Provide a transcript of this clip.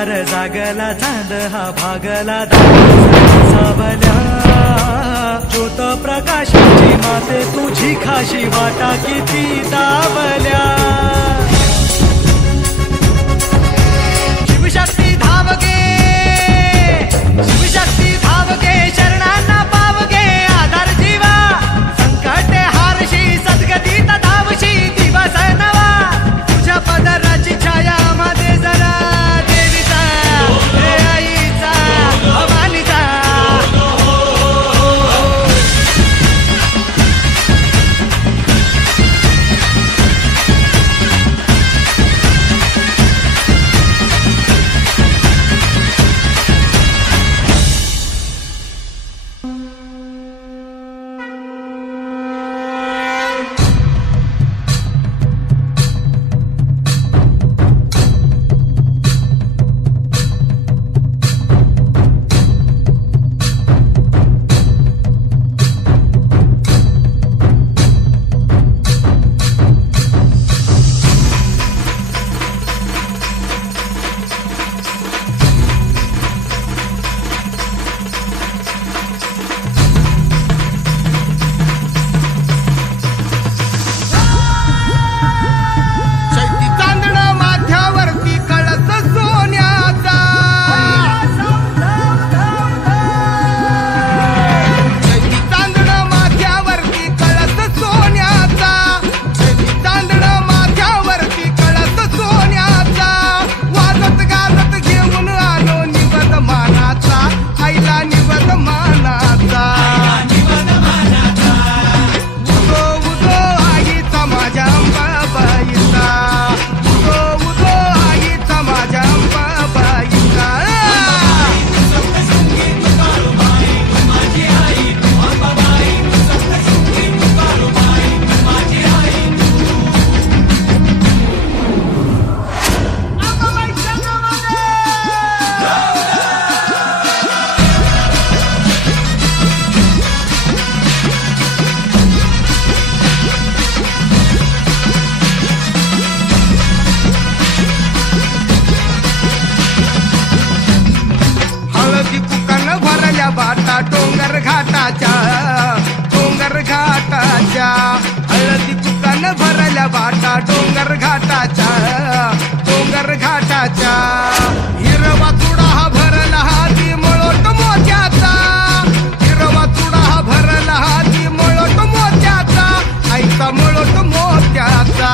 पार जागला चांद हा भागला सावल्या ज्योत प्रकाशाची माते तुझी खाशी वाटा किती दावल्या शिवशक्ती धावगे शिवशक्ती धावगे शरणांना पावगे आधार जीवा संकट हारशी सद्गतीत धावशी दिवस नवा तुझ्या पदराची छाया मध्ये जरा देवीचा हे आईचा भवानीचा बाटा डोंगर घाटाच्या हळदी कुकान भरल्या बाटा डोंगर घाटाच्या हिरवा चुडा हा भरला हाती मळोट मोत्याचा हिरवा चुडा हा भरला हाती मळोट मोत्याचा आईचा मळोट मोत्याचा